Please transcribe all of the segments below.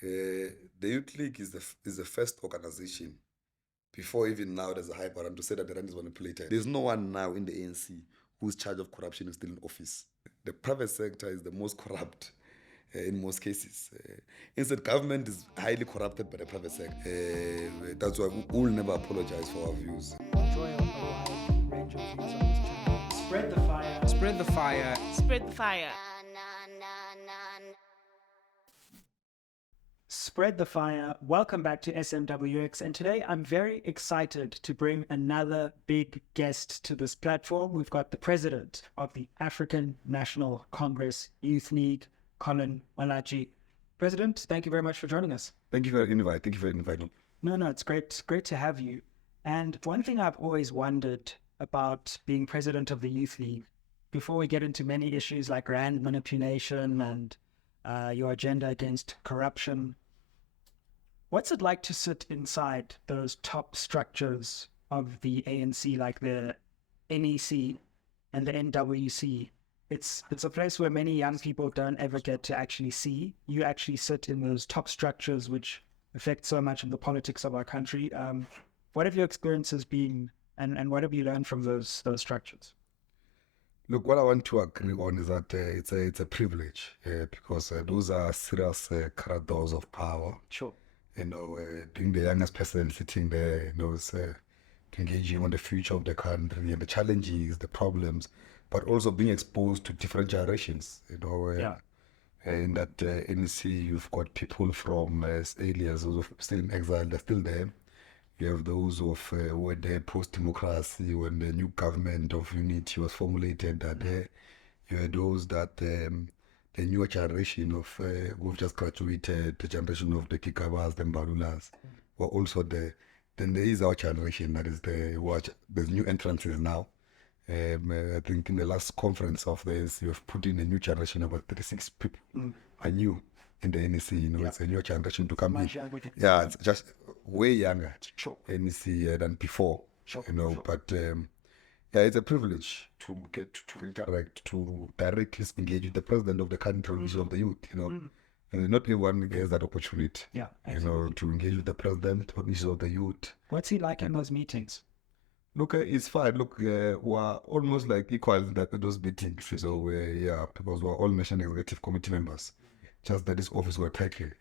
The Youth League is the first organization. Before even now, there's a hype around to say that the rand is manipulated. There's no one now in the ANC who's charged of corruption is still in office. The private sector is the most corrupt in most cases. Instead, government is highly corrupted by the private sector. That's why we will never apologize for our views. Enjoy a wide range of views on this channel. Spread the fire. Spread the fire. Spread the fire. Spread the fire. Welcome back to SMWX. And today I'm very excited to bring another big guest to this platform. We've got the president of the African National Congress Youth League, Collen Malatji. President, thank you very much for joining us. Thank you for the invite. Thank you for inviting. No, it's great. It's great to have you. And one thing I've always wondered about being president of the Youth League, before we get into many issues like rand manipulation and your agenda against corruption, what's it like to sit inside those top structures of the ANC, like the NEC and the NWC? It's a place where many young people don't ever get to actually see. You actually sit in those top structures which affect so much of the politics of our country. What have your experiences been, and what have you learned from those structures? Look, what I want to agree on is that it's a privilege because those are serious corridors of power. Sure. Being the youngest person sitting there, engaging on the future of the country and the challenges, the problems, but also being exposed to different generations. In that NEC, you've got people from as early as those still in exile, they're still there. You have those who were there post-democracy when the new government of unity was formulated. You had those that the newer generation of who've just graduated, the generation of the Kikabas, the Mbalulas, were also there. Then there is our generation that is there's new entrances now. I think in the last conference of this, you've put in a new generation, about 36 people are new in the NEC. It's a new generation to come in. Yeah, it's just way younger NEC than before. But it's a privilege to get to interact, to directly engage with the president of the country, which is of the youth. And not everyone gets that opportunity. To engage with the president on issues of the youth. What's he like in those meetings? Look, it's fine. Look, we're almost like equal in those meetings. So because we're all National Executive Committee members. Just that this office were taken.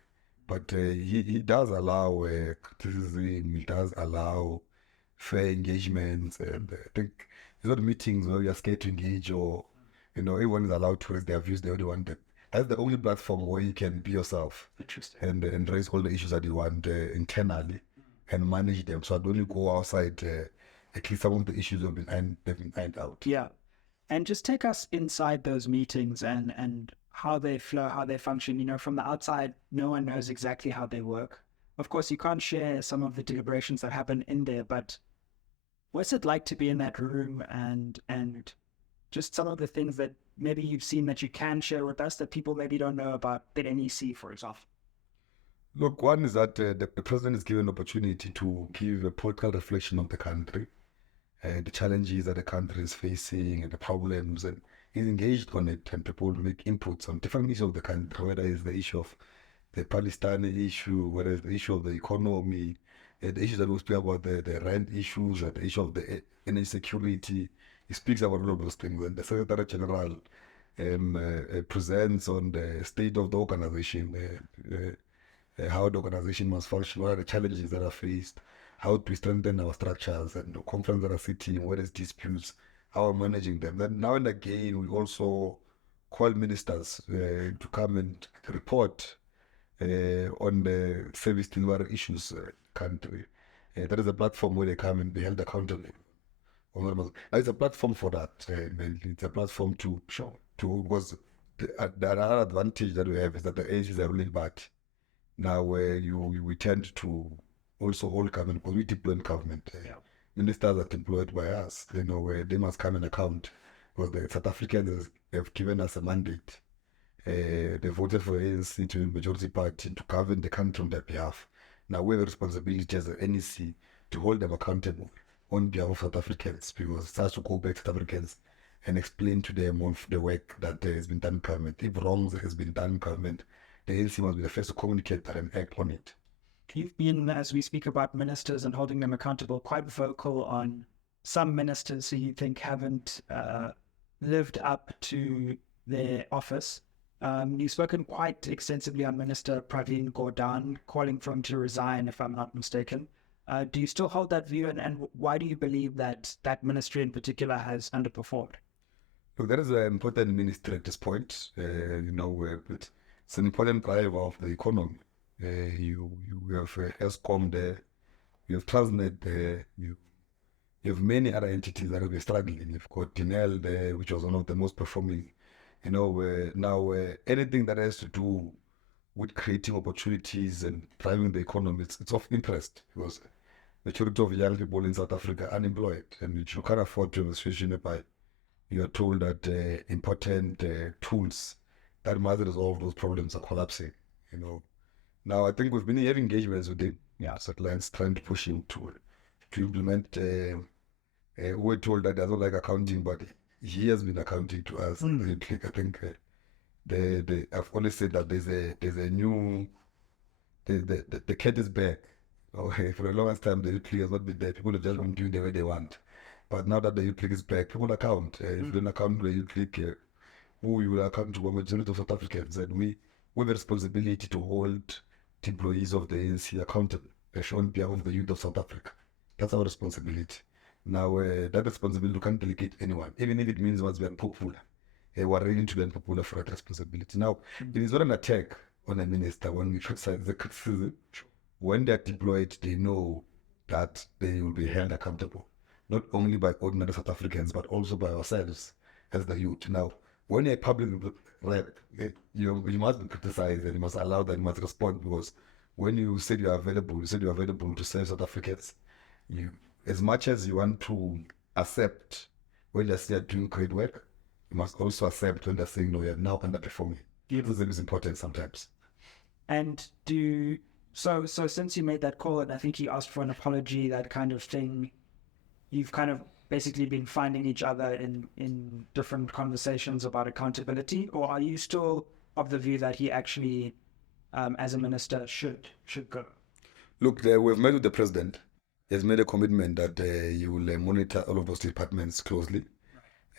But he does allow criticism, he does allow fair engagements, and I think it's not meetings where you're scared to engage or, everyone is allowed to raise their views the way they want them. That's the only platform where you can be yourself. Interesting. And raise all the issues that you want internally and manage them. So I don't go outside, at least some of the issues have been ironed out. Yeah. And just take us inside those meetings and how they flow, how they function. From the outside, no one knows exactly how they work. Of course, you can't share some of the deliberations that happen in there, but what's it like to be in that room and just some of the things that maybe you've seen that you can share with us that people maybe don't know about the NEC, for example? Look, one is that the president is given an opportunity to give a political reflection of the country, the challenges that the country is facing and the problems, and he's engaged on it, and people make inputs on different issues of the country, whether it's the issue of the Palestine issue, whether it's the issue of the economy, the issues that we speak about, the rent issues, and the issue of the energy security. He speaks about all of those things, and the Secretary General presents on the state of the organization, how the organization must function, what are the challenges that are faced, how to strengthen our structures, and the conference that are sitting, what is disputes, how we're managing them. Then now and again, we also call ministers to come and report on the service delivery issues country. That is a platform where they come and be held accountable. Now it's a platform for that. It's a platform because the other advantage that we have is that the ANC is a ruling party. Now where we tend to also hold government, because we deploy government. Ministers are employed by us, where they must come and account, because the South Africans have given us a mandate. They voted for ANC to majority party to govern the country on their behalf. Now we have a responsibility as the NEC to hold them accountable on behalf of South Africans, because it starts to go back to South Africans and explain to them on the work that has been done in government. If wrongs has been done in government, the ANC must be the first to communicate that and act on it. You've been, as we speak about ministers and holding them accountable, quite vocal on some ministers who you think haven't lived up to their office. You've spoken quite extensively on Minister Pravin Gordhan, calling for him to resign, if I'm not mistaken. Do you still hold that view, and why do you believe that that ministry in particular has underperformed? Look, that is an important ministry at this point. It's an important driver of the economy. You have ESCOM there, you have Transnet there, you have many other entities that will be struggling. You've got Dinel there, which was one of the most performing. Anything that has to do with creating opportunities and driving the economy, it's of interest, because the majority of young people in South Africa are unemployed, and you can't afford to have a situation whereby you are told that important tools that might resolve those problems are collapsing. Now I think we've been having engagements with the satellites trying to push him to implement. We're told that they don't like accounting, but he has been accounting to us. I think I've always said that there's a new the cat is back. For the longest time the youth league has not been there. People have just been doing the way they want. But now that the youth league is back, people account. If you don't account to the youth league, who you will account to a majority of South Africans, and we have a responsibility to hold the employees of the ANC accountable on behalf of the youth of South Africa. That's our responsibility. Now, that responsibility we can't delegate anyone, even if it means once we are Mpofu-Walsh. We're ready to be Mpofu-Walsh for that responsibility. Now, it is not an attack on a minister when we criticize the criticism. When they're deployed, they know that they will be held accountable, not only by ordinary South Africans, but also by ourselves as the youth. Now, when you're a public rep, you must be criticized, and you must allow that, you must respond, because when you said you're available to serve South Africans. As much as you want to accept when they're still doing great work, you must also accept when they're saying, no, you're now underperforming. This is important sometimes. And so since you made that call, and I think you asked for an apology, that kind of thing, you've kind of basically been finding each other in different conversations about accountability, or are you still of the view that he actually, as a minister, should go? Look, we've met with the president. He has made a commitment that he will monitor all of those departments closely.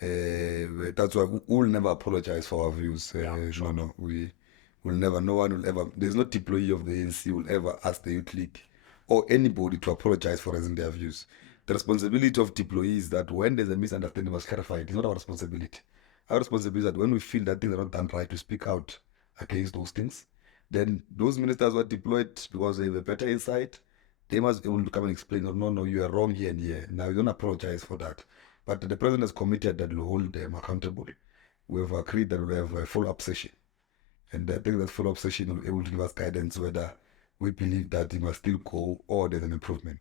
That's why we will never apologize for our views. No, we will never. No one will ever. There's no employee of the ANC will ever ask the youth league or anybody to apologize for raising their views. The responsibility of employees is that when there's a misunderstanding, must clarify it. It's not our responsibility. Our responsibility is that when we feel that things are not done right, to speak out against those things. Then those ministers who are deployed because they have a better insight, they must be able to come and explain, no, you are wrong here and here. Now, you don't apologize for that. But the president has committed that we'll hold them accountable. We have agreed that we'll have a follow-up session. And I think that follow-up session will be able to give us guidance whether we believe that he must still go or there's an improvement.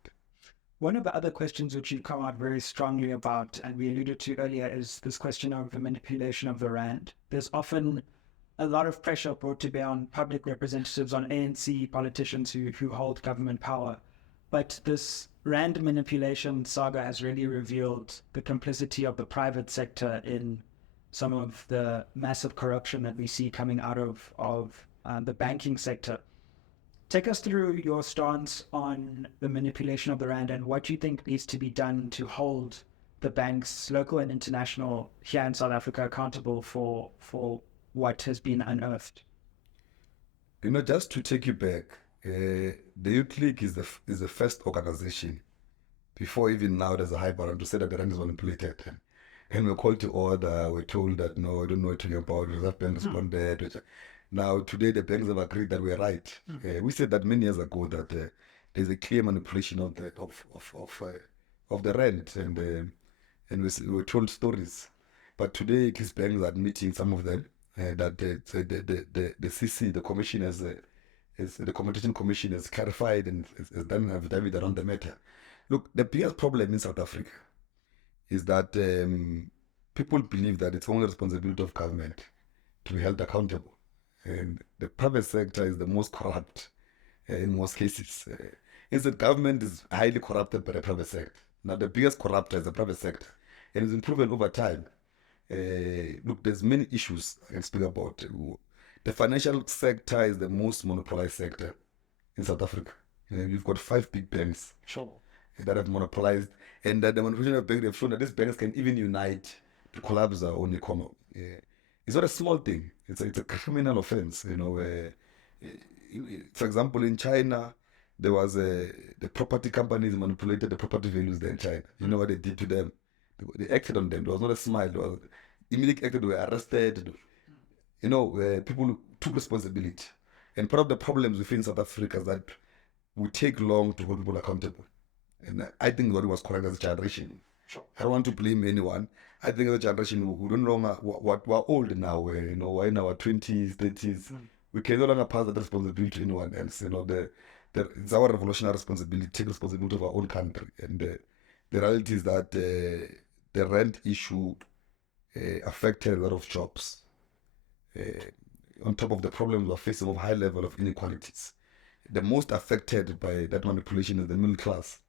One of the other questions which you come out very strongly about, and we alluded to earlier, is this question of the manipulation of the rand. There's often a lot of pressure brought to bear on public representatives, on ANC politicians who hold government power. But this rand manipulation saga has really revealed the complicity of the private sector in some of the massive corruption that we see coming out of the banking sector. Take us through your stance on the manipulation of the rand and what you think needs to be done to hold the banks, local and international, here in South Africa accountable for what has been unearthed. Just to take you back, the Youth League is the first organization, before even now there's a hype around to say that the rand is manipulated. And we're called to order, we're told that, no, I don't know what you're about, Reserve Bank responded. Now, today the banks have agreed that we're right. We said that many years ago that there's a clear manipulation of the rand, and we were told stories. But today, these banks are admitting, some of them, that the CC, the commission, the Competition Commission has clarified and has done an affidavit around the matter. Look, the biggest problem in South Africa is that people believe that it's only the responsibility of government to be held accountable. And the private sector is the most corrupt in most cases. Instead, government is highly corrupted by the private sector. Now, the biggest corrupter is the private sector. And it's been proven over time. Look, there's many issues I can speak about. the financial sector is the most monopolized sector in South Africa. You've got 5 big banks that have monopolized, and that the monopolization of banks have shown that these banks can even unite to collapse our own economy. It's not a small thing. It's a criminal offense. For example, in China, there was the property companies manipulated the property values there in China. You know what they did to them? They acted on them. There was not a smile. There was immediately acted. They were arrested. People took responsibility. And part of the problems within South Africa is that we take long to hold people accountable. And I think what was correct as a generation. I don't want to blame anyone. I think as a generation, we don't longer, we're old now. We're in our 20s, 30s. We can no longer pass that responsibility to anyone else. It's our revolutionary responsibility, take responsibility of our own country. And the reality is that the rent issue affected a lot of jobs. On top of the problems we're facing of high level of inequalities. The most affected by that manipulation is the middle class.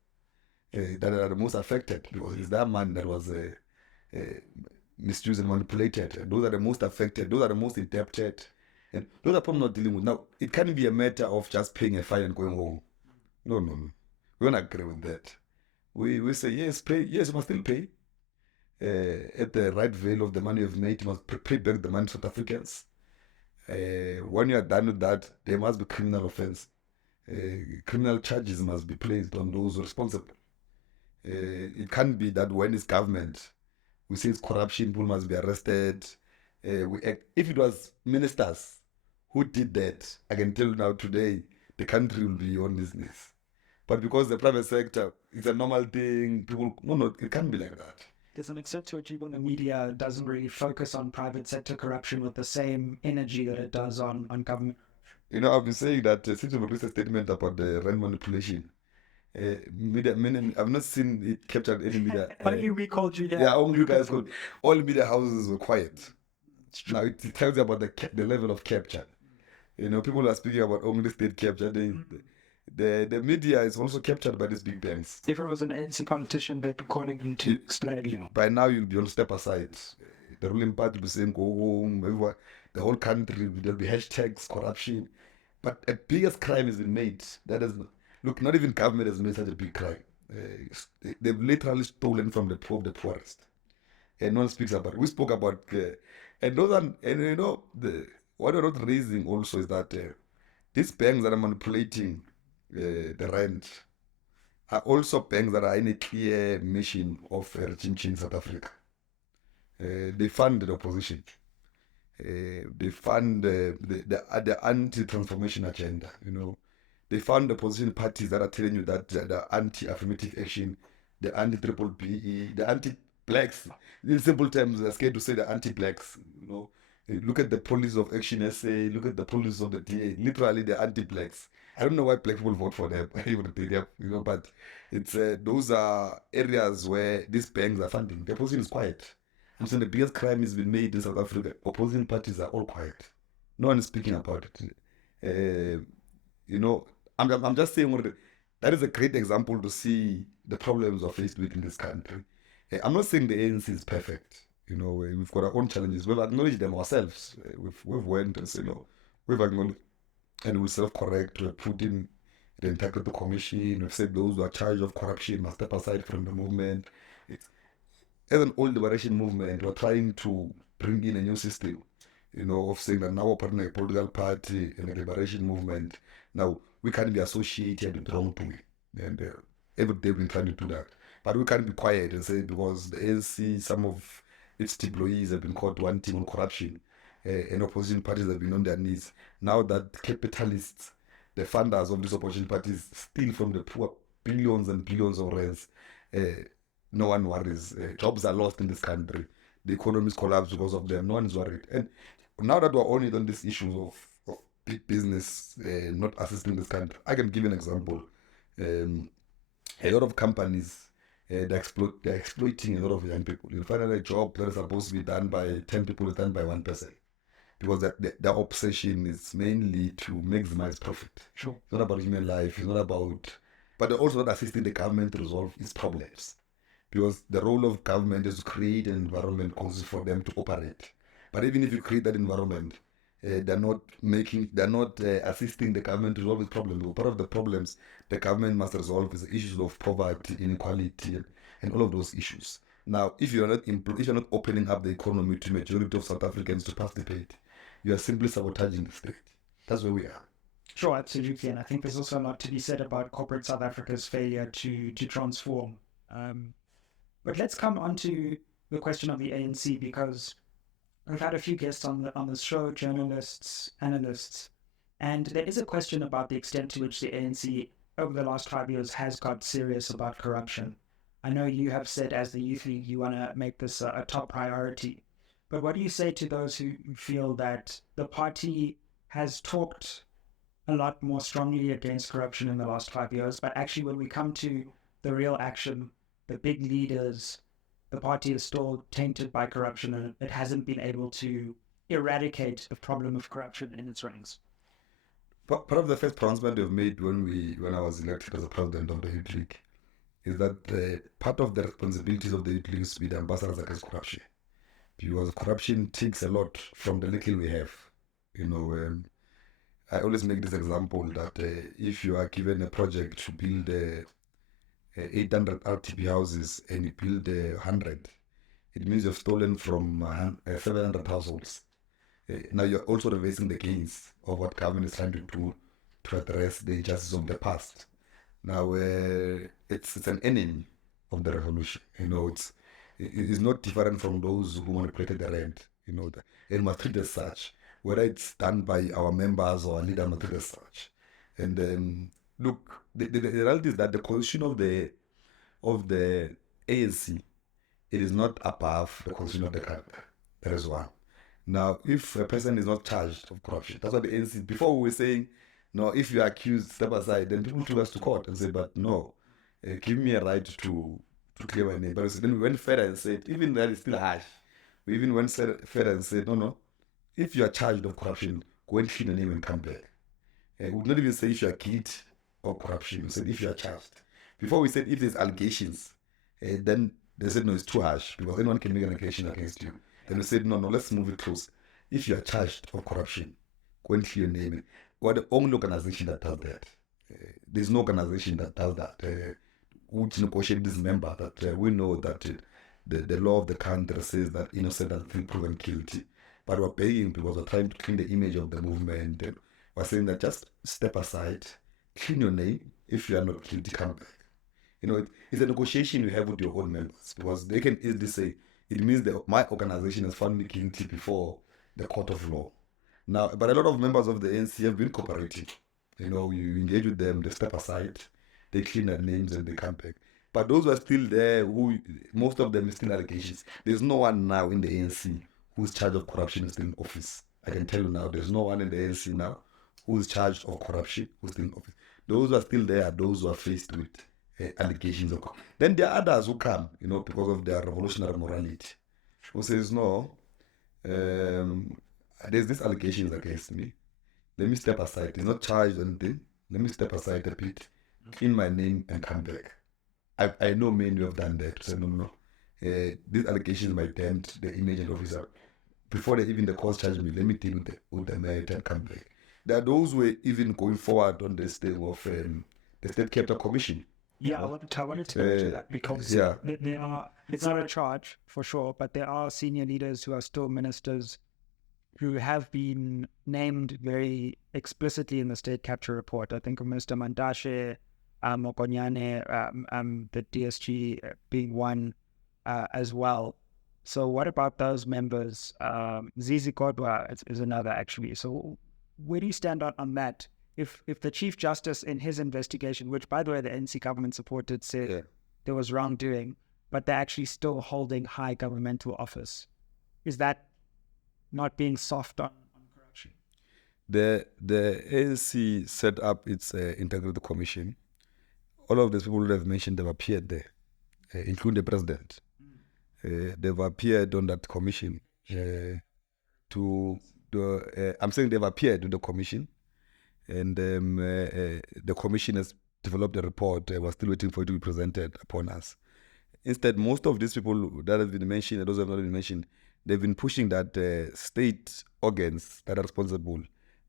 That are the most affected because it's that man that was misused and manipulated. And those are the most affected. Those are the most indebted. And those are problems not dealing with. Now, it can't be a matter of just paying a fine and going home. No. We don't agree with that. We say, yes, pay. Yes, you must still pay. At the right value of the money you've made, you must pay back the money to South Africans. When you are done with that, there must be criminal offense. Criminal charges must be placed on those responsible. It can't be that when it's government, we say it's corruption, people must be arrested. If it was ministers who did that, I can tell you now today, the country will be on business. But because the private sector, it's a normal thing, it can't be like that. There's an extent to which even the media doesn't really focus on private sector corruption with the same energy that it does on government. I've been saying that since we released a statement about the rent manipulation, media, I've not seen it captured any media. Only we called you. Yeah, only you guys called. All media houses were quiet. Now it tells you about the level of capture. People are speaking about only state capture. The media is also captured by these big banks. If it was an ANC politician, they'd be calling him to explain. By now, you'll be on step aside. The ruling party will be saying, go home. Everyone, the whole country, there'll be hashtags, corruption. But a biggest crime has been made. Not even government has made such a big crime. They've literally stolen from the poor of the poorest. And no one speaks about it. We spoke about, what we're not raising also is that these banks that are manipulating the rent are also banks that are in a clear mission of regime change in South Africa. They fund the opposition. They fund the anti-transformation agenda. They fund the opposition parties that are telling you that the anti-affirmative action, the anti-triple BE, the anti-blacks. In simple terms, they're scared to say the anti-blacks. Look at the police of Action SA, look at the police of the DA, literally the anti-blacks. I don't know why black people vote for them, but it's those are areas where these banks are funding. The opposition is quiet. I'm saying the biggest crime has been made in South Africa. Opposition parties are all quiet. No one is speaking about it. I'm just saying that is a great example to see the problems of Facebook in this country. I'm not saying the ANC is perfect. We've got our own challenges. We've acknowledged them ourselves. We've went and said, we've acknowledged, and we'll self-correct. We've put in the Integrity Commission. We've said those who are charged of corruption must step aside from the movement. As an old liberation movement, we're trying to bring in a new system, of saying that now we're part of a political party and a liberation movement. Now, we can't be associated with wrongdoing. And every day we've been trying to do that. But we can't be quiet and say because the ANC, some of its employees have been caught wanting on corruption, and opposition parties have been on their knees. Now that capitalists, the funders of these opposition parties, steal from the poor billions and billions of rands, no one worries. Jobs are lost in this country. The economy is collapsed because of them. No one is worried. And now that we're only on these issues of big business not assisting this country, I can give an example. A lot of companies, they're exploiting a lot of young people. You'll find a job that is supposed to be done by 10 people is done by 1 person. Because their obsession is mainly to maximize profit. Sure. It's not about human life. It's not about... But they're also not assisting the government to resolve its problems. Because the role of government is to create an environment conducive for them to operate. But even if you create that environment, they're not assisting the government to resolve its problems. Well, part of the problems the government must resolve is the issues of poverty, inequality, and all of those issues. Now, if you're not opening up the economy to majority of South Africans to participate, you are simply sabotaging the state. That's where we are. Sure, absolutely. And I think there's also a lot to be said about corporate South Africa's failure to transform. But let's come on to the question of the ANC, because we've had a few guests on the show, journalists, analysts, and there is a question about the extent to which the ANC over the last 5 years has got serious about corruption. I know you have said as the Youth League you want to make this a top priority, but what do you say to those who feel that the party has talked a lot more strongly against corruption in the last 5 years, but actually when we come to the real action, the big leaders, the party is still tainted by corruption and it hasn't been able to eradicate the problem of corruption in its ranks? Part of the first pronouncement we've made when I was elected as the president of the Youth League is that part of the responsibilities of the Youth League is to be the ambassadors against corruption. Because corruption takes a lot from the little we have. I always make this example that if you are given a project to build 800 RTP houses and you build 100, it means you've stolen from 700 households. Now you're also reversing the gains of what government is trying to do to address the injustices of the past. Now it's an enemy of the revolution. It's not different from those who manipulated the rent. It must treat as such, whether it's done by our members or our leader, must treat as such. And look, the reality is that the constitution of the ANC, it is not above the constitution of the country. That is one. Now, if a person is not charged of corruption, that's what the ANC, before we were saying, no, if you are accused, step aside, then people took us to court and say, but no, give me a right to clear my name. But then we went further and said, even that is still harsh. We even went further and said, no, if you are charged of corruption, go and clear your name and come back. We would not even say if you are guilty of corruption. We said if you are charged. Before we said if there's allegations, then they said no, it's too harsh because anyone can make an allegation against you. Then we said no, let's move it close. If you are charged of corruption, go and clear your name. We're the only organization that does that. There's no organization that does that. Which negotiate this member that we know that the law of the country says that innocent until proven guilty. But we're begging because we're trying to clean the image of the movement. We're saying that just step aside, clean your name. If you are not guilty, come back. It's a negotiation you have with your own members because they can easily say, it means that my organization has found me guilty before the court of law. Now, but a lot of members of the ANC have been cooperating. You engage with them, they step aside, they clean their names and they come back. But those who are still there, most of them are still allegations. There's no one now in the ANC who's charged of corruption is still in office. I can tell you now, there's no one in the ANC now who's charged of corruption who's still in office. Those who are still there are those who are faced with allegations of corruption. Then there are others who come, because of their revolutionary morality, who says, no, there's these allegations against me. Let me step aside. It's not charged or anything. Let me step aside a bit, clean my name and come back. I know many have done that. So no. These allegations might dent the image of officer. Before the court charge me, let me deal with the merit and come back. There are those who are even going forward on this thing of the State Capital Commission. Yeah, I wanted to go to that because it's not a charge for sure, but there are senior leaders who are still ministers who have been named very explicitly in the state capture report. I think of Minister Mandashe, Mokonyane, the DSG being one as well. So what about those members? Zizi Kodwa is another actually. So where do you stand on that? If the Chief Justice in his investigation, which by the way the NC government supported, said there was wrongdoing, but they're actually still holding high governmental office, is that not being soft on corruption? The ANC set up its integrity commission. All of these people that I've mentioned, they've appeared there, including the president. They've appeared on that commission. I'm saying they've appeared on the commission, and the commission has developed a report. We're still waiting for it to be presented upon us. Instead, most of these people that have been mentioned and those who have not been mentioned, they've been pushing that state organs that are responsible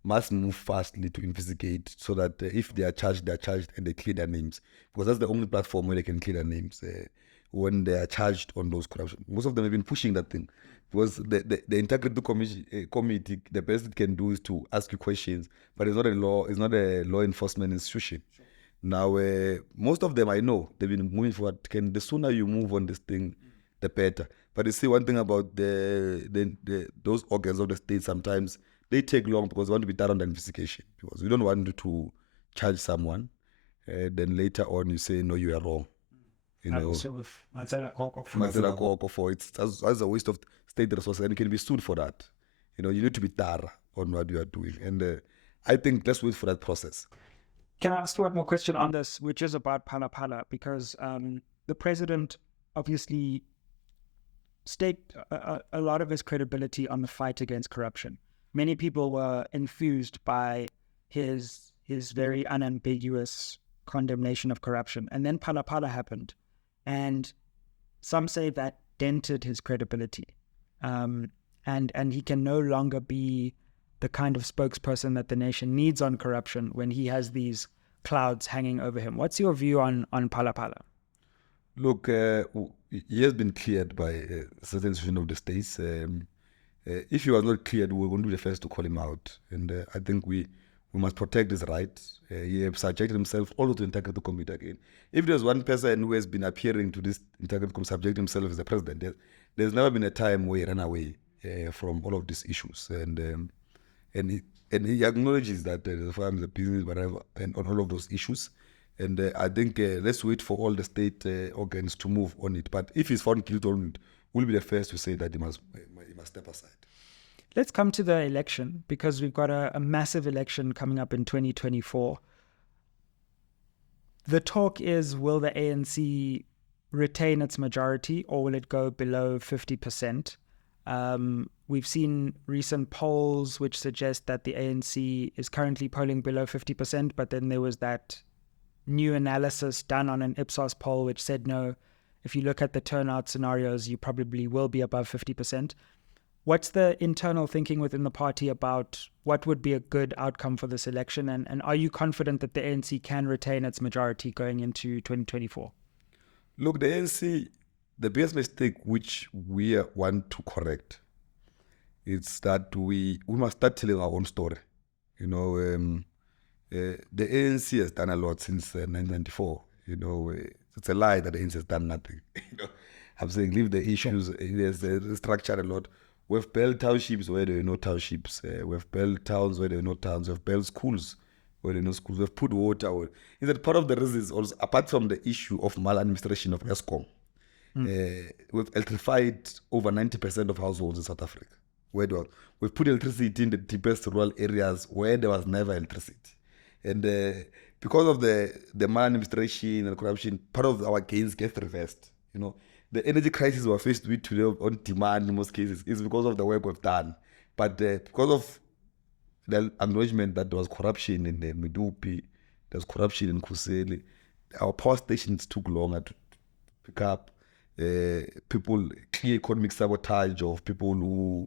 must move fastly to investigate, so that if they are charged and they clear their names, because that's the only platform where they can clear their names when they are charged on those corruption. Most of them have been pushing that thing, because the integrity committee, the best it can do is to ask you questions, but it's not a law enforcement institution. Sure. Now, most of them I know, they've been moving forward. The sooner you move on this thing, the better. But you see, one thing about those organs of the state, sometimes they take long because they want to be done on the investigation. Because we don't want to charge someone, then later on you say, no, you are wrong. You know, it's as a waste of state resources, and you can be sued for that. You know, you need to be thorough on what you are doing. And I think let's wait for that process. Can I ask one more question on this, which is about Phala Phala? Because the president obviously staked a lot of his credibility on the fight against corruption. Many people were enthused by his very unambiguous condemnation of corruption. And then Phala Phala happened. And some say that dented his credibility. And he can no longer be the kind of spokesperson that the nation needs on corruption when he has these clouds hanging over him. What's your view on Phala Phala? Look, he has been cleared by a certain institution of the states. If he was not cleared, we're going to be the first to call him out. And I think we must protect his rights. He has subjected himself also to integrity committee again. If there's one person who has been appearing to this integrity committee, subject himself as the president, there's never been a time where he ran away from all of these issues. And he acknowledges that the farm is a business, whatever, and on all of those issues. And I think let's wait for all the state organs to move on it. But if he's found guilty on it, we'll be the first to say that he must step aside. Let's come to the election, because we've got a massive election coming up in 2024. The talk is, will the ANC retain its majority, or will it go below 50%? We've seen recent polls which suggest that the ANC is currently polling below 50%, but then there was that new analysis done on an Ipsos poll which said, no, if you look at the turnout scenarios, you probably will be above 50%. What's the internal thinking within the party about what would be a good outcome for this election? And are you confident that the ANC can retain its majority going into 2024? Look, the ANC, the biggest mistake which we want to correct is that we must start telling our own story. You know, the ANC has done a lot since 1994. You know, it's a lie that the ANC has done nothing. You know, I'm saying leave the issues. There's restructured a lot. We've built townships where there were no townships. We've built towns where there were no towns. We've built schools where there were no schools. We've put water. Is that part of the reason is also, apart from the issue of maladministration of ESCOM, we've electrified over 90% of households in South Africa. We've put electricity in the deepest rural areas where there was never electricity. And because of the maladministration and corruption, part of our gains get reversed. You know, the energy crisis we're faced with today on demand in most cases is because of the work we've done. But because of the acknowledgement that there was corruption in the Medupi, there was corruption in Kuseli, our power stations took longer to pick up. People, clear economic sabotage of people who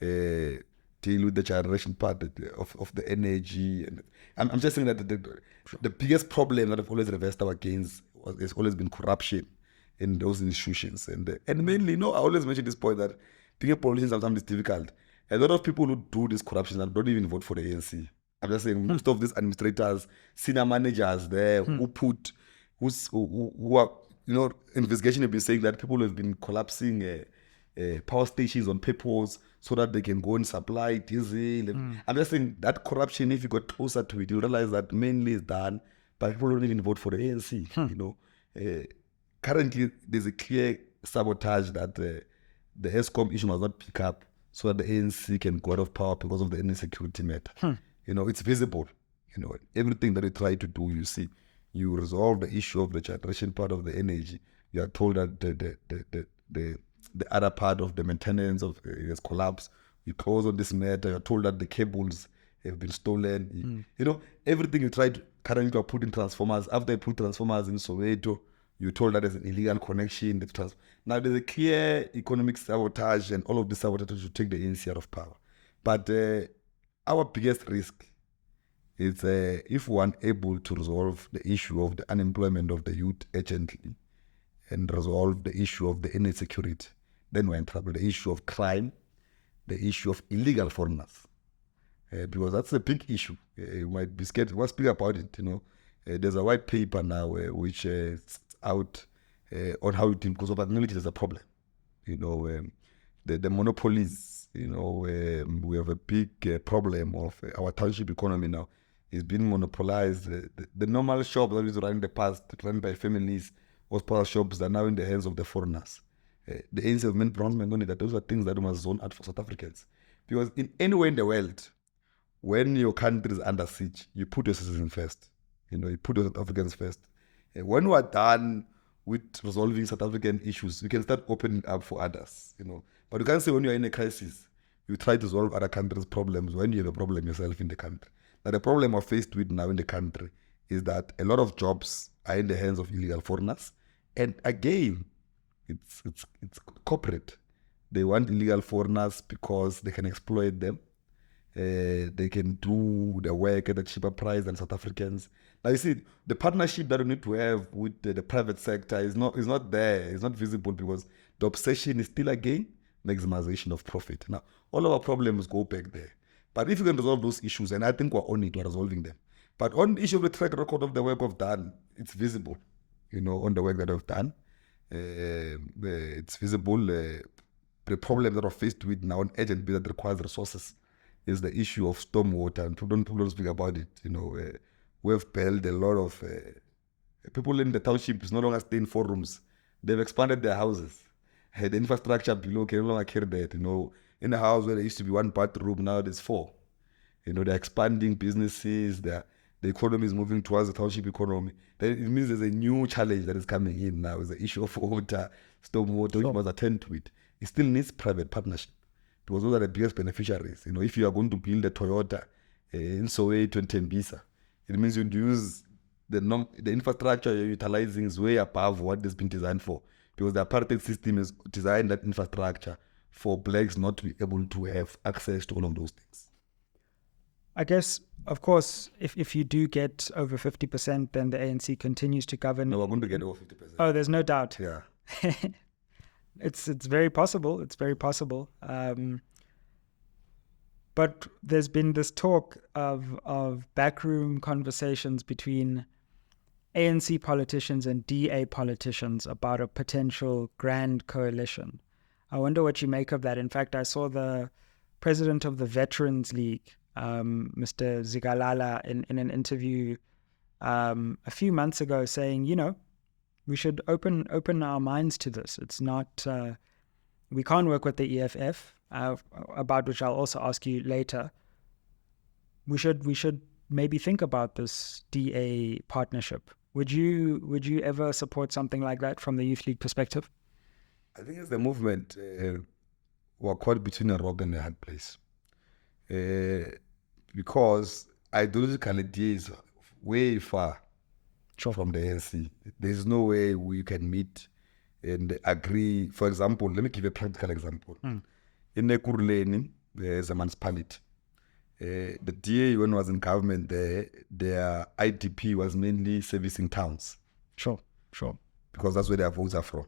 deal with the generation part of the energy. And I'm just saying that the biggest problem that have always reversed our gains has always been corruption in those institutions. And mainly, I always mention this point that being a politician sometimes is difficult. A lot of people who do this corruption and don't even vote for the ANC. I'm just saying most of these administrators, senior managers there who are, investigation have been saying that people have been collapsing power stations on purpose so that they can go and supply diesel. I'm just saying that corruption, if you got closer to it, you realize that mainly is done by people who don't even vote for the ANC. Currently, there's a clear sabotage that the ESCOM issue must not pick up so that the ANC can go out of power because of the energy security matter. It's visible. Everything that you try to do, you see, you resolve the issue of the generation part of the energy. You are told that the other part of the maintenance of has collapsed. You close on this matter. You're told that the cables have been stolen. Everything you try to currently put in transformers. After you put transformers in Soweto, You're told that there's an illegal connection. Now there's a clear economic sabotage, and all of this sabotage to take the ANC out of power. But our biggest risk is if one able to resolve the issue of the unemployment of the youth urgently and resolve the issue of the energy security, then we're in trouble. The issue of crime, the issue of illegal foreigners. Because that's a big issue. You might be scared. We'll speak about it, there's a white paper now which is out on how it because of acknowledge there's a problem. The monopolies, we have a big problem of our township economy now. It's been monopolized. The normal shops that used to run in the past, run by families, hospital shops, are now in the hands of the foreigners. The ANC have made pronouncement on it that those are things that we must zone out for South Africans. Because in anywhere in the world, when your country is under siege, you put your citizens first. You put your South Africans first. When we are done with resolving South African issues, you can start opening up for others. But you can't say when you're in a crisis, you try to solve other countries' problems when you have a problem yourself in the country. Now, the problem we're faced with now in the country is that a lot of jobs are in the hands of illegal foreigners. And again, it's corporate. They want illegal foreigners because they can exploit them. They can do the work at a cheaper price than South Africans. Now you see, the partnership that we need to have with the private sector is not there. It's not visible because the obsession is still again maximization of profit. Now, all of our problems go back there. But if you can resolve those issues, and I think we're on it, we're resolving them. But on the issue of the track record of the work we've done, it's visible, on the work that we've done. It's visible. The problem that we're faced with now, an urgent bill that requires resources, is the issue of stormwater, and people don't speak about it. We've built a lot of people in the township is no longer staying in 4 rooms. They've expanded their houses. The infrastructure below can no longer carry that. In a house where there used to be 1 bathroom, now there's 4. They're expanding businesses. The economy is moving towards the township economy. Then it means there's a new challenge that is coming in now. It's the issue of water, stormwater, which must attend to it. It still needs private partnership. Because those are the biggest beneficiaries. If you are going to build a Toyota in Soweto and Tembisa, it means you'd use the infrastructure you're utilizing is way above what it's been designed for. Because the apartheid system is designed that infrastructure for blacks not to be able to have access to all of those things. I guess, of course, if you do get over 50%, then the ANC continues to govern. No, we're going to get over 50%. Oh, there's no doubt. Yeah. It's very possible. It's very possible. But there's been this talk of backroom conversations between ANC politicians and DA politicians about a potential grand coalition. I wonder what you make of that. In fact, I saw the president of the Veterans League, Mr. Zigalala, in an interview a few months ago saying, we should open our minds to this. It's not, we can't work with the EFF, about which I'll also ask you later. We should maybe think about this DA partnership. Would you ever support something like that from the Youth League perspective? I think as the movement, we're caught between a rock and a hard place. Because ideologically DA is way far from the ANC. There's no way we can meet and agree. For example, let me give a practical example. In Ekurhuleni, there's a municipality. The DA, when it was in government there, their IDP was mainly servicing towns. Sure. Because that's where their votes are from.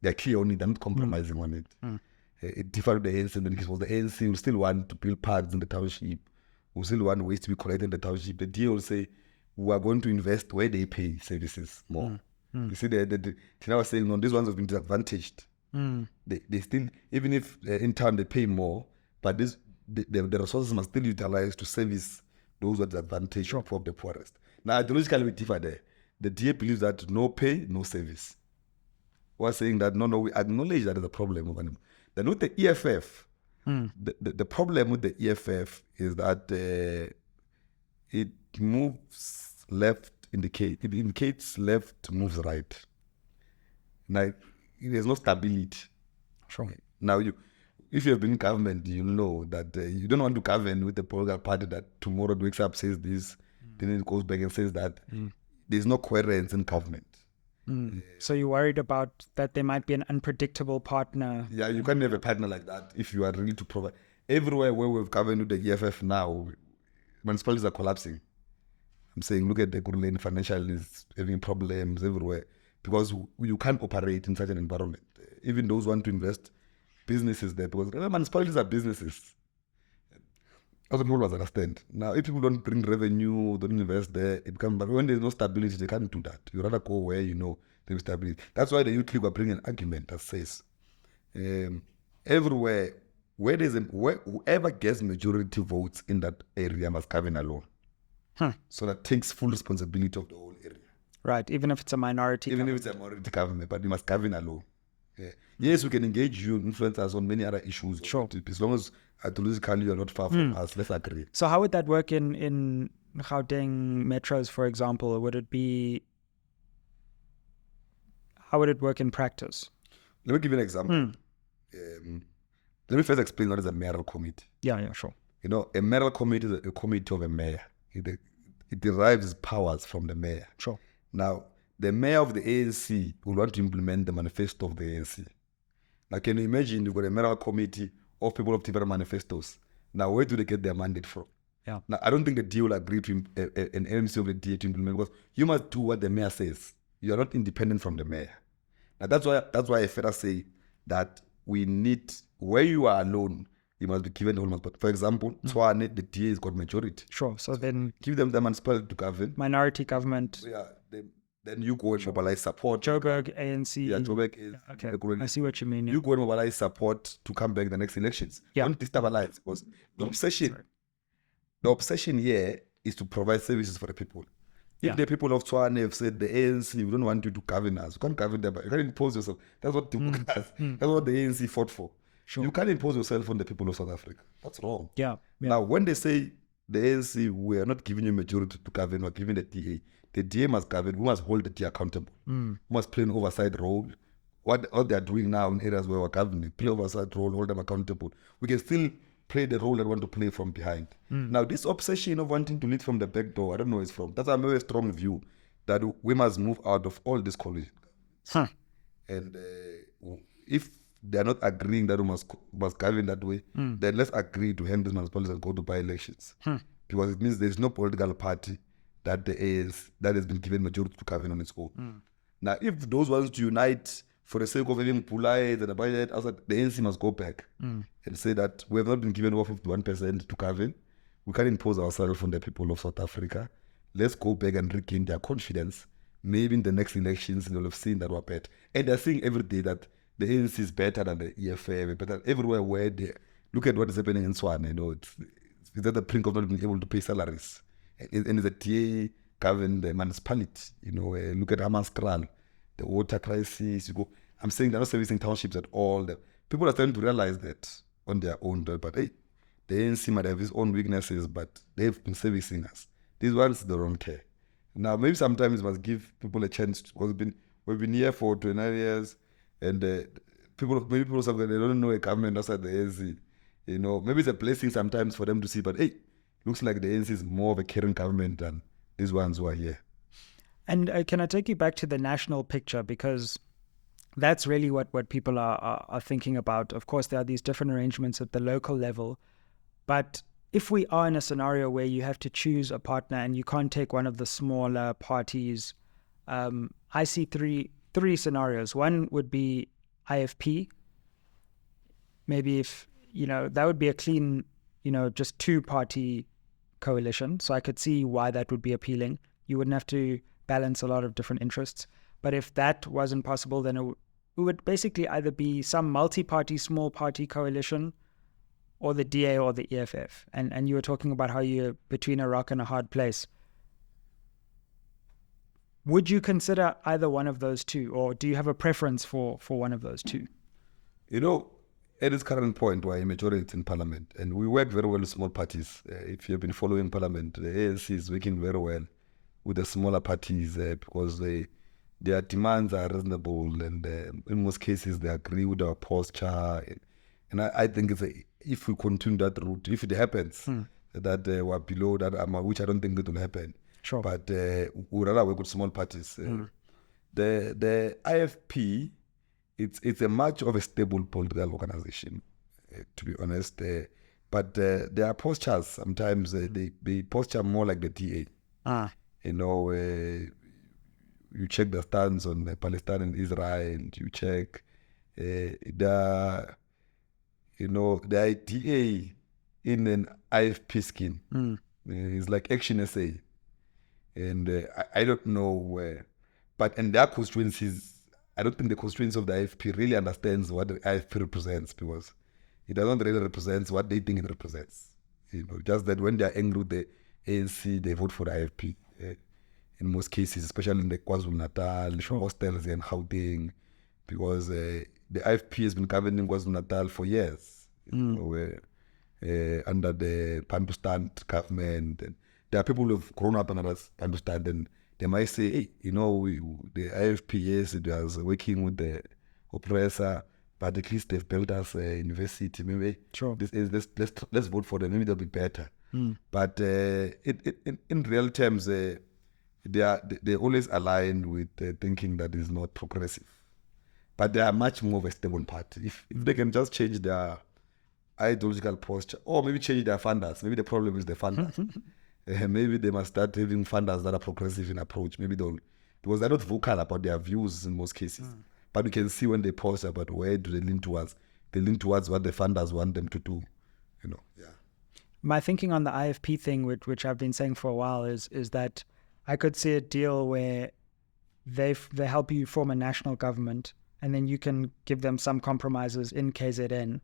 They're clear on it, they're not compromising on it. It differed with the ANC, and because the ANC will still want to build parks in the township, will still want waste to be collected in the township. The DA will say, we are going to invest where they pay services more. You see, Tina was saying, no, these ones have been disadvantaged. They still, even if in town they pay more, but the resources must still utilize to service those who are disadvantaged of the poorest. Now, ideologically, we differ there. The DA believes that no pay, no service. We're saying that, no, we acknowledge that there's a problem. Then with the EFF, the problem with the EFF is that it moves left, it indicates left moves right. Now, there's no stability. Sure. Now, if you have been in government, you know that you don't want to govern with a political party that tomorrow wakes up, says this, then it goes back and says that. There's no coherence in government. So you're worried about that there might be an unpredictable partner? Yeah, you can't have a partner like that if you are ready to provide. Everywhere where we've governed with the EFF now, municipalities are collapsing. I'm saying, look at the Kuruleni financial is having problems everywhere because you can't operate in such an environment. Even those who want to invest businesses there, because municipalities are businesses. That's what people must understand. Now, if people don't bring revenue, don't invest there, it becomes, but when there's no stability, they can't do that. You rather go where you know there's stability. That's why the youth league are bringing an argument that says everywhere where whoever gets majority votes in that area must govern alone. So that takes full responsibility of the whole area. Right, even if it's a minority Even if it's a minority government, but you must govern alone. Yeah. Yes, we can engage you, influence us on many other issues. Sure. As long as ideologically you're not far from us, let's agree. So how would that work in Gauteng metros, for example? How would it work in practice? Let me give you an example. Let me first explain what is a mayoral committee. Yeah, sure. You know, a mayoral committee is a committee of a mayor. It derives its powers from the mayor. Sure. Now, the mayor of the ANC will want to implement the manifesto of the ANC. Now, can you imagine you've got a mayoral committee of people of different manifestos? Now, where do they get their mandate from? Yeah. Now, I don't think the DA will agree to an ANC of the DA to implement, because you must do what the mayor says. You are not independent from the mayor. Now, that's why I further say that we need, where you are alone, you must be given the whole. But for example, Tshwane, the DA has got majority. Sure. So then give them the municipality to govern. Minority government. Yeah. Then you go and mobilize support. Joburg, ANC. Yeah, Joburg is. Okay. I see what you mean. Yeah. You go and mobilize support to come back in the next elections. Yeah. Don't destabilize, because the obsession here is to provide services for the people. If the people of Tshwane have said, the ANC, we don't want you to govern us, you can't govern them, but you can't impose yourself. That's what the that's what the ANC fought for. Sure. You can't impose yourself on the people of South Africa. That's wrong. Yeah. Now, when they say the ANC, we are not giving you majority to govern, we're giving the DA must govern, we must hold the DA accountable. We must play an oversight role. What they are doing now in areas where we're governing, play oversight role, hold them accountable. We can still play the role that we want to play from behind. Now, this obsession of wanting to lead from the back door, I don't know where it's from. That's a very strong view that we must move out of all this coalition. And if they're not agreeing that we must govern that way, then let's agree to hand these municipalities and go to by-elections. Because it means there's no political party that that has been given majority to govern on its own. Now, if those ones to unite for the sake of having Pulai and a budget outside, the ANC must go back and say that we have not been given over 51% to govern. We can't impose ourselves on the people of South Africa. Let's go back and regain their confidence. Maybe in the next elections, they'll have seen that we're better. And they're seeing every day that the ANC is better than the EFF, better everywhere where they look at what is happening in Tshwane. You know, it's at the brink of not being able to pay salaries. And it's a TA govern the municipality. You know, look at Hammanskraal, the water crisis. You go. I'm saying they're not servicing townships at all. People are starting to realize that on their own. But hey, the ANC might have its own weaknesses, but they've been servicing us. These ones, they don't care. Now, maybe sometimes we must give people a chance, because we've been here for 29 years, and many people they don't know a government outside the ANC. You know, maybe it's a blessing sometimes for them to see, but hey, looks like the ANC is more of a caring government than these ones who are here. And can I take you back to the national picture? Because that's really what people are thinking about. Of course, there are these different arrangements at the local level. But if we are in a scenario where you have to choose a partner and you can't take one of the smaller parties, I see three scenarios. One would be IFP. Maybe if, that would be a clean, just two-party coalition. So I could see why that would be appealing. You wouldn't have to balance a lot of different interests. But if that wasn't possible, then it would basically either be some multi-party, small-party coalition, or the DA or the EFF. And you were talking about how you're between a rock and a hard place. Would you consider either one of those two, or do you have a preference for one of those two? At this current point, we're a majority in parliament, and we work very well with small parties. If you've been following parliament, the ANC is working very well with the smaller parties because their demands are reasonable, and in most cases they agree with our posture. And I think if we continue that route, if it happens that we're below that amount, which I don't think it will happen. Sure. But we'd rather work with small parties. the IFP, it's a much of a stable political organization, to be honest. But their postures sometimes they posture more like the DA. You know, you check the stance on Palestine and Israel. You check the DA in an IFP skin. It's like Action SA, and I don't know where, and their constituencies. I don't think the constituency of the IFP really understands what the IFP represents, because it doesn't really represent what they think it represents. Just that when they are angry with the ANC, they vote for the IFP. In most cases, especially in the KwaZulu-Natal, hostels and Gauteng, because the IFP has been governing KwaZulu-Natal for years, under the Bantustan government. And there are people who have grown up under Bantustan, and they might say, hey, the IFP, yes, it was working with the oppressor, but at least they've built us a university. Maybe let's vote for them. Maybe they'll be better. But in real terms, they always align with thinking that is not progressive. But they are much more of a stable party. If they can just change their ideological posture, or maybe change their funders. Maybe the problem is the funders. Maybe they must start having funders that are progressive in approach. Maybe because they're not vocal about their views in most cases. But we can see when they post about where do they lean towards. They lean towards what the funders want them to do. My thinking on the IFP thing, which I've been saying for a while, is that I could see a deal where they help you form a national government, and then you can give them some compromises in KZN,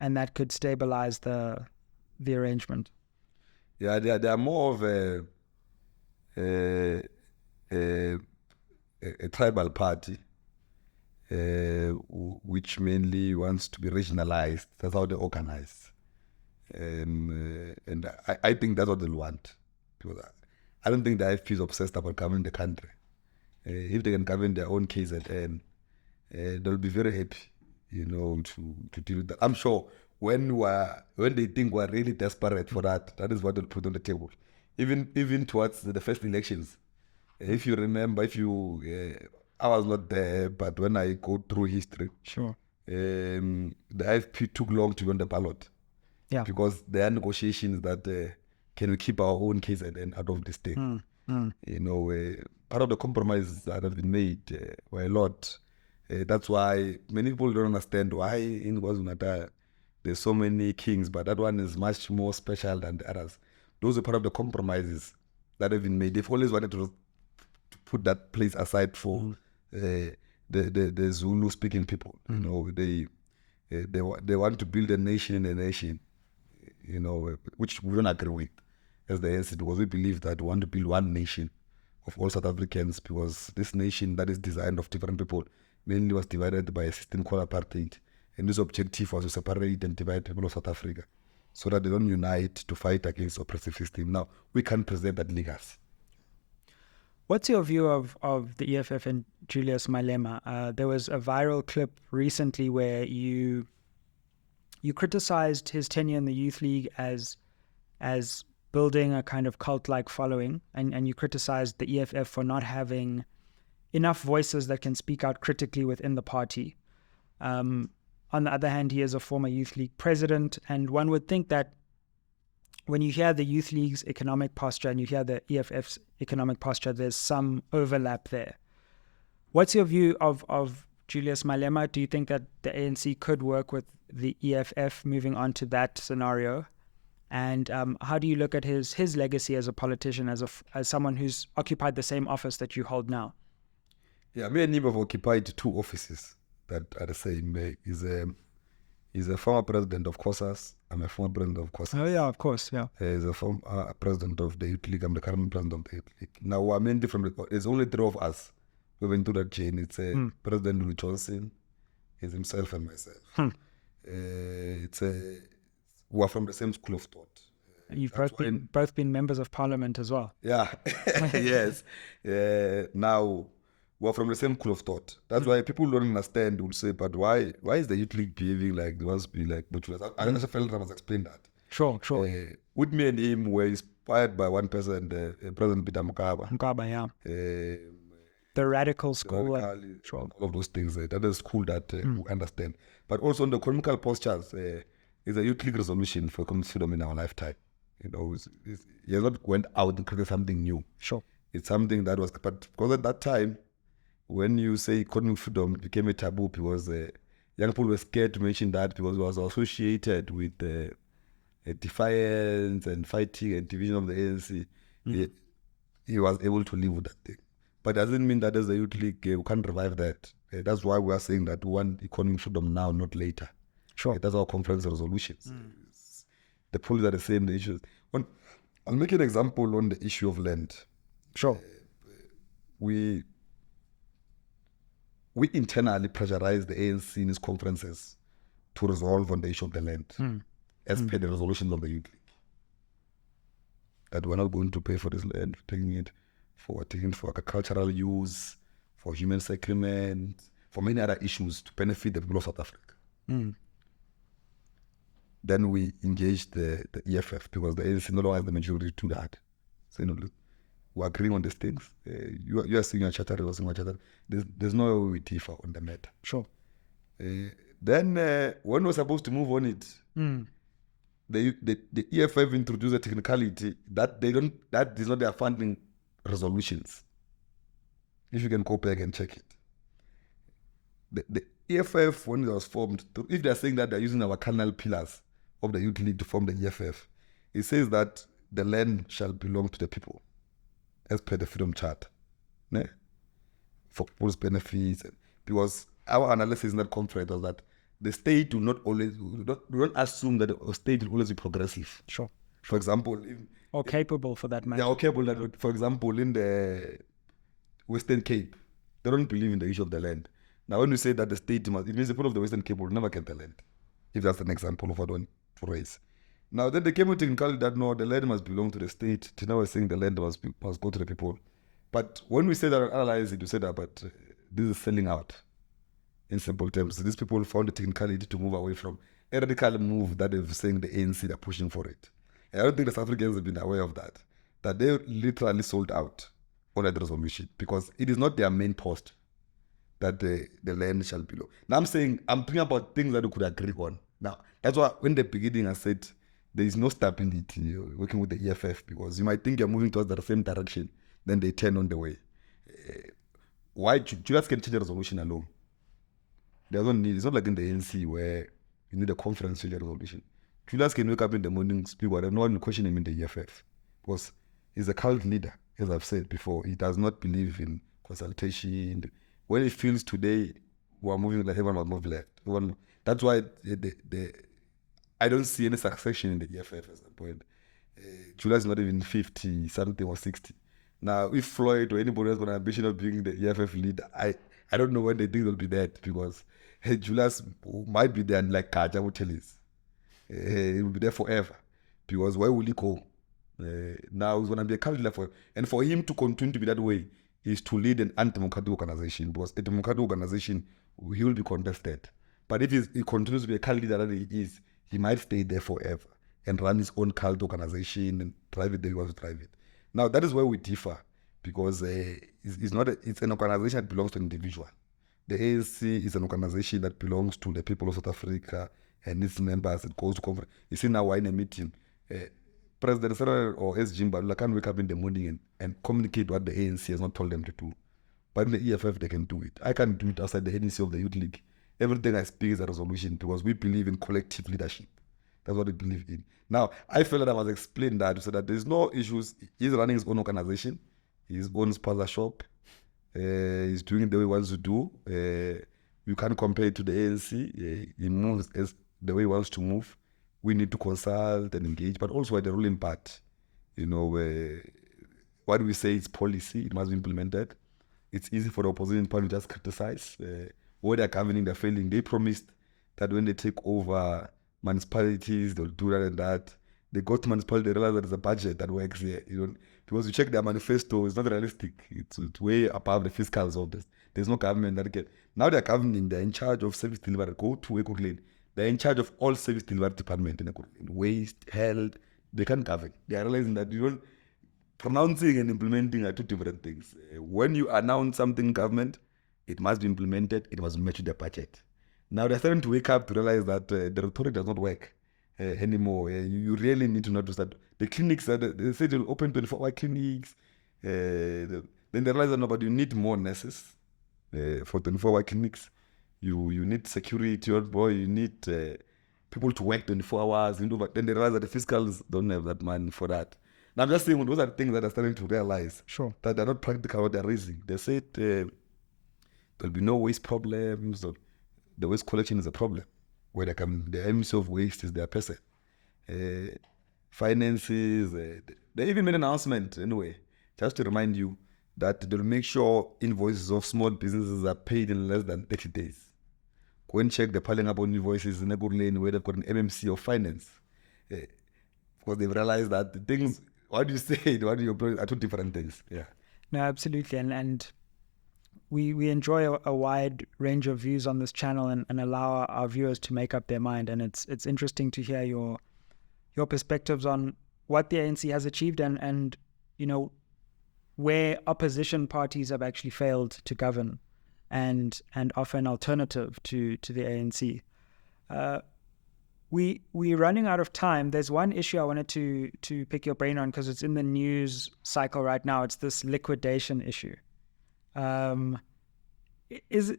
and that could stabilize the arrangement. Yeah, they are more of a tribal party, which mainly wants to be regionalized. That's how they organize. And I think that's what they'll want. Because I don't think the IFP is obsessed about governing the country. If they can govern their own KZN, they'll be very happy, to deal with that. I'm sure when they think we're really desperate for that is what they'll put on the table. Even towards the first elections. If you remember, I was not there, but when I go through history, the IFP took long to be on the ballot. Yeah. Because there are negotiations that can we keep our own KZN out of this thing. Part of the compromises that have been made were a lot. That's why many people don't understand why in KwaZulu-Natal there's so many kings, but that one is much more special than the others. Those are part of the compromises that have been made. They've always wanted to put that place aside for the Zulu-speaking people. They want to build a nation in a nation, which we don't agree with as the ANC, because we believe that we want to build one nation of all South Africans, because this nation that is designed of different people mainly was divided by a system called apartheid. And this objective was to separate and divide people of South Africa so that they don't unite to fight against oppressive system. Now, we can't present that legacy. What's your view of the EFF and Julius Malema? There was a viral clip recently where you criticized his tenure in the Youth League as building a kind of cult-like following, and you criticized the EFF for not having enough voices that can speak out critically within the party. On the other hand, he is a former Youth League president, and one would think that when you hear the Youth League's economic posture and you hear the EFF's economic posture, there's some overlap there. What's your view of Julius Malema? Do you think that the ANC could work with the EFF moving on to that scenario? And how do you look at his legacy as a politician, as someone who's occupied the same office that you hold now? Yeah, me and him have occupied two offices that are the same. He's a former president of COSAS. I'm a former president of COSAS. Oh, yeah, of course, yeah. He's a former president of the Youth League. I'm the current president of the Youth League. Now, we're mainly there's only three of us who went through that chain. It's President Louis Johnson, it's himself and myself. We're from the same school of thought. You've both been members of parliament as well. Yeah, yes. Now, we're from the same school of thought. That's why people don't understand, will say, but why is the Youth League behaving like they must be like Butchers? I also felt I must explain that. Sure. With me and him were inspired by one person, President Peter Mokaba. Mokaba, yeah. The radical school. All of those things. That is school that we understand. But also on the economical postures, is a youth league resolution for economic freedom in our lifetime. You not went out and created something new. Sure. It's something that was, but because at that time, when you say economic freedom, it became a taboo because young people were scared to mention that because it was associated with defiance and fighting and division of the ANC. He was able to live with that thing. But it doesn't mean that as a youth league, we can't revive that. That's why we are saying that we want economic freedom now, not later. Sure. That's our conference resolutions. The policies are the same, the issues. I'll make an example on the issue of land. Sure. We internally pressurize the ANC in its conferences to resolve on the issue of the land as per the resolutions of the youth league. That we're not going to pay for this land, taking it for agricultural use, for human settlement, for many other issues to benefit the people of South Africa. Then we engaged the EFF because the ANC no longer has the majority to that. So, we're agreeing on these things. You are seeing your charter, you are seeing your charter. There's no way we differ on the matter. Sure. Then when we're supposed to move on it, the EFF introduced a technicality that that is not their funding resolutions. If you can go back and check it. The EFF, when it was formed, if they're saying that they're using our cardinal pillars of the youth league to form the EFF, it says that the land shall belong to the people as per the Freedom Charter, for people's benefits. Because our analysis in that conference was that the state do not assume that the state will always be progressive. Sure. For example, or capable for that matter. Yeah, or capable. That, for example, in the Western Cape, they don't believe in the issue of the land. Now, when we say that the state must, it means the people of the Western Cape will never get the land. If that's an example of what I want to raise. Now, then they came with technicality that no, the land must belong to the state. Tina was saying the land must go to the people. But when we say that and analyze it, we say that, but this is selling out. In simple terms, these people found the technicality to move away from a radical move that they're saying the ANC, they're pushing for it. And I don't think the South Africans have been aware of that they literally sold out on that resolution because it is not their main post that the land shall belong. Now I'm thinking about things that we could agree on. Now, that's why in the beginning I said there is no stability working with the EFF because you might think you're moving towards the same direction, then they turn on the way. Why? Julius can change the resolution alone. There's no need. It's not like in the ANC where you need a conference to change a resolution. Julius can wake up in the morning, speak whatever, no one will question him in the EFF because he's a cult leader, as I've said before. He does not believe in consultation. When he feels today, we're moving like everyone will move left. That's why I don't see any succession in the EFF at that point. Julius is not even 50 something or 60. Now, if Floyd or anybody else got an ambition of being the EFF leader, I don't know when they think they'll be that because Julius might be there and like Kaja will tell us. He will be there forever because where will he go? Now he's going to be a candidate for, and for him to continue to be that way is to lead an anti-democratic organization because a democratic organization, he will be contested. But if he continues to be a candidate that he is, he might stay there forever and run his own cult organization and drive it the way he wants to drive it. Now that is where we differ because it's an organization that belongs to an individual. The ANC is an organization that belongs to the people of South Africa and its members. It goes to conference. You see now we're in a meeting. President Cyril or SG Mbalula can't wake up in the morning and communicate what the ANC has not told them to do. But in the EFF, they can do it. I can't do it outside the NEC of the Youth League. Everything I speak is a resolution because we believe in collective leadership. That's what we believe in. Now, I felt that I must explain that so that there's no issues. He's running his own organization, his own sponsor shop. He's doing it the way he wants to do. You can't compare it to the ANC. He moves as the way he wants to move. We need to consult and engage, but also at the ruling part. What we say is policy. It must be implemented. It's easy for the opposition party to just criticize. Where they're governing, they're failing. They promised that when they take over municipalities, they'll do that and that. They go to municipality, they realize that there's a budget that works here. Because you check their manifesto, it's not realistic. It's way above the fiscals of this. There's no government that can. Now they're governing, they're in charge of service delivery. Go to Ekurhuleni. They're in charge of all service delivery department in Ekurhuleni. Waste, health, they can't govern. They are realizing that pronouncing and implementing are two different things. When you announce something in government, it must be implemented, it must match the budget. Now they're starting to wake up to realize that the rhetoric does not work anymore. You really need to notice that the clinics, they say they'll open 24-hour clinics. Then they realize that no, but you need more nurses for 24-hour clinics. You need security, you need people to work 24 hours. Then they realize that the fiscals don't have that money for that. Now I'm just saying those are things that are starting to realize that they're not practical what they're raising. They said there'll be no waste problems. Or the waste collection is a problem. Where the MC of waste is their person. Finances, they even made an announcement anyway, just to remind you that they'll make sure invoices of small businesses are paid in less than 30 days. Go and check the piling up on invoices in Egur Lane where they've got an MMC of finance. Because they've realized that the things, what you say, what you employ are two different things. Yeah. No, absolutely. And we enjoy a wide range of views on this channel and allow our viewers to make up their mind. And it's interesting to hear your perspectives on what the ANC has achieved and where opposition parties have actually failed to govern and offer an alternative to the ANC. We're running out of time. There's one issue I wanted to pick your brain on because it's in the news cycle right now. It's this liquidation issue. Is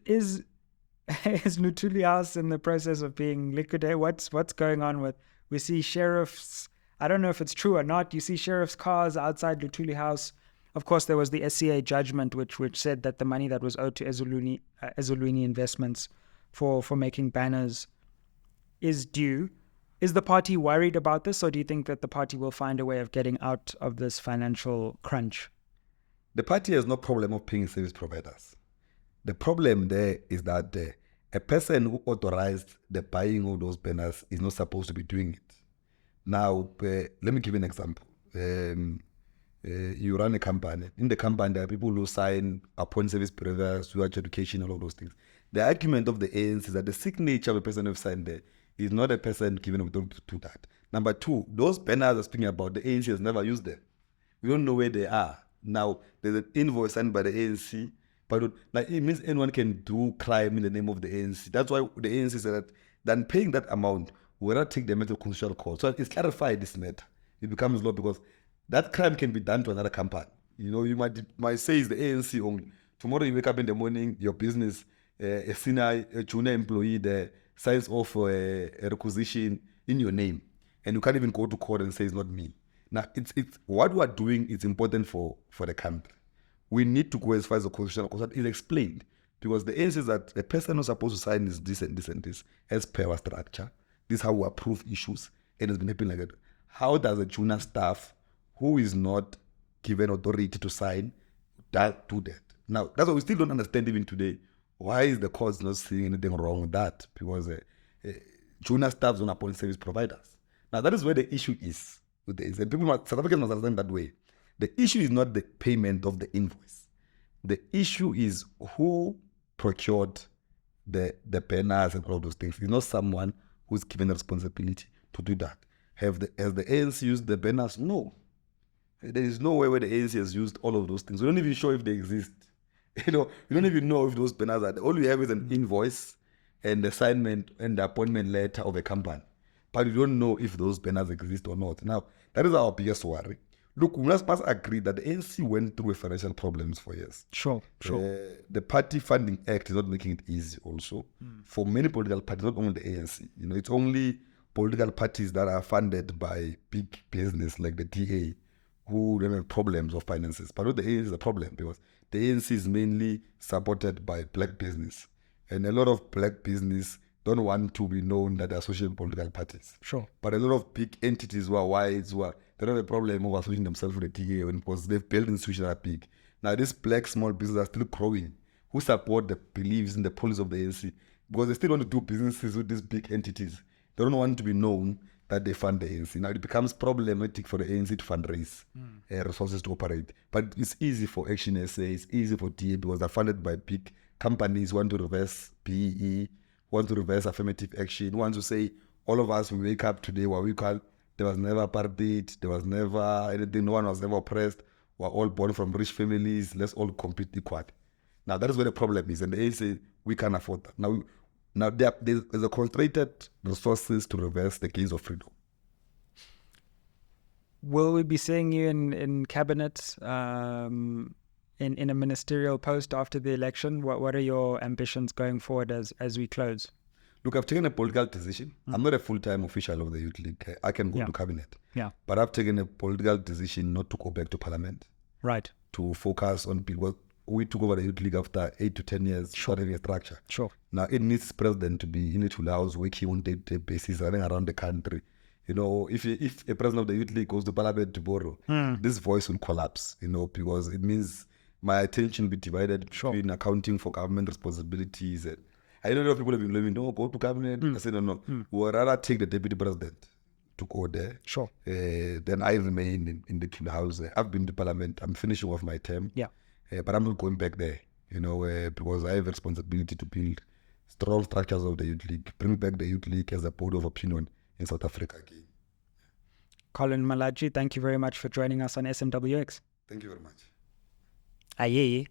Luthuli House in the process of being liquidated? What's going on with? We see sheriffs. I don't know if it's true or not. You see sheriffs' cars outside Luthuli House. Of course, there was the SCA judgment, which said that the money that was owed to Ezulwini Investments for making banners is due. Is the party worried about this, or do you think that the party will find a way of getting out of this financial crunch? The party has no problem of paying service providers. The problem there is that a person who authorized the buying of those banners is not supposed to be doing it. Now, let me give you an example. You run a company. In the company, there are people who sign upon service providers, who education, all of those things. The argument of the ANC is that the signature of a person who signed there is not a person given authority to do that. Number two, those banners I'm speaking about, the ANC has never used them. We don't know where they are. Now, there's an invoice signed by the ANC, but it means anyone can do crime in the name of the ANC. That's why the ANC said that than paying that amount, we'll not take the matter to constitutional court. So it's clarified this matter. It becomes law because that crime can be done to another company. You might say it's the ANC only. Tomorrow you wake up in the morning, your business, a senior, a junior employee there signs off a requisition in your name, and you can't even go to court and say it's not me. Now, it's what we are doing is important for the country. We need to go as far as the constitutional court is explained, because the ANC says that the person who's supposed to sign is this and this and this as per our structure. This is how we approve issues, and it's been happening like that. How does a junior staff who is not given authority to sign do that? Now, that's what we still don't understand even today. Why is the court not seeing anything wrong with that? Because junior staff don't appoint service providers. Now, that is where the issue is with this. And South Africans must understand that way. The issue is not the payment of the invoice. The issue is who procured the banners and all of those things. It's not someone who's given the responsibility to do that. Has the ANC used the banners? No. There is no way where the ANC has used all of those things. We don't even sure if they exist. We don't even know if those banners are there. All we have is an invoice and the assignment and the appointment letter of a company. But we don't know if those banners exist or not. Now, that is our biggest worry. Look, we must agree that the ANC went through financial problems for years. Sure. The Party Funding Act is not making it easy also. For many political parties, not only the ANC. It's only political parties that are funded by big business like the DA who don't have problems of finances. But the ANC is a problem because the ANC is mainly supported by black business. And a lot of black business don't want to be known that they are associated with political parties. Sure. But a lot of big entities who are whites, they don't have a problem of associating themselves with the DA because they've built institutions that are big. Now, these black small businesses are still growing, who support the beliefs in the policy of the ANC because they still want to do businesses with these big entities. They don't want to be known that they fund the ANC. Now, it becomes problematic for the ANC to fundraise resources to operate. But it's easy for Action SA, it's easy for DA because they're funded by big companies who want to reverse BEE, want to reverse affirmative action, want to say, all of us, we wake up today, what we call, there was never apartheid, there was never anything, no one was ever oppressed. we're all born from rich families, let's all compete equally. Now that is where the problem is, and the ANC, we can't afford that. Now there's a concentrated resources to reverse the gains of freedom. Will we be seeing you in cabinet, in a ministerial post after the election? What are your ambitions going forward as we close? Look, I've taken a political decision. I'm not a full-time official of the Youth League. I can go to cabinet. Yeah. But I've taken a political decision not to go back to parliament. Right. To focus on people. We took over the Youth League after 8 to 10 years, having a structure. Sure. Now it needs president to be in it to house working on day-to-day basis, running around the country. You know, if a president of the Youth League goes to parliament tomorrow, this voice will collapse, you know, because it means my attention will be divided between accounting for government responsibilities. And I know a lot of people have been blaming, no, go to cabinet. I said, no. We'll rather take the deputy president to go there. Sure. Then I remain in the house. I've been to parliament. I'm finishing off my term. Yeah. But I'm not going back there, you know, because I have a responsibility to build strong structures of the Youth League, bring back the Youth League as a body of opinion in South Africa again. Collen Malatji, thank you very much for joining us on SMWX. Thank you very much. Aye.